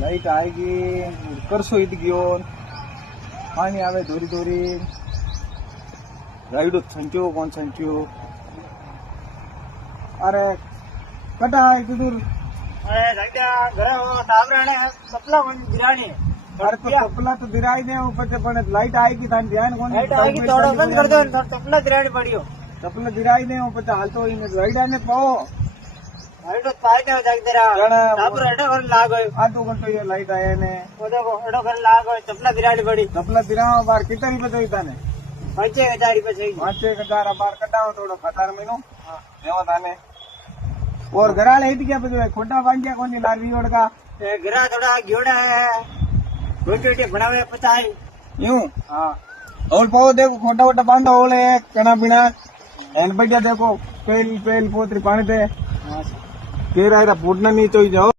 Light आएगी करसो इत गयो पानी आवे धोरी धोरी राइडो छंचो कौन छंचो अरे कटा है दूर अरे राइडा घरे हो तावराणे कपला कोण बिराणी अरे तो कपला तो दिराई ने ऊपर से पण लाइट आएगी थान ध्यान कोन लाइट आएगी थोड़ा बंद कर दो कपला बिराणी पड़ियो कपला दिराई ने ऊपर से हालतो इन राइडा ने पाओ राइडो पाए ने जाग तेरा तापर एडो घर लाग गयो आधो घंटो ये लाइट आया ने ओ देखो एडो घर लाग गयो कपला बिराणी पड़ी कपला दिराओ बार कितनी बचई थाने 5000 रुपया चाहिए 5000 बार कटाओ थोड़ो 1000 महीनो देवा थाने और घराले हिट क्या बजो खोटा बांधिया कोनी लारी ओड़ का घरा थोड़ा घियोड़ा है रोटी रोटी बनावे पता है यूं हां और पाओ देखो खोटा वोटा बांधो ओले कना बिना एंड बढ़िया देखो पेल पेल पोतरी पानी दे केरा फूटना नहीं तो जाओ।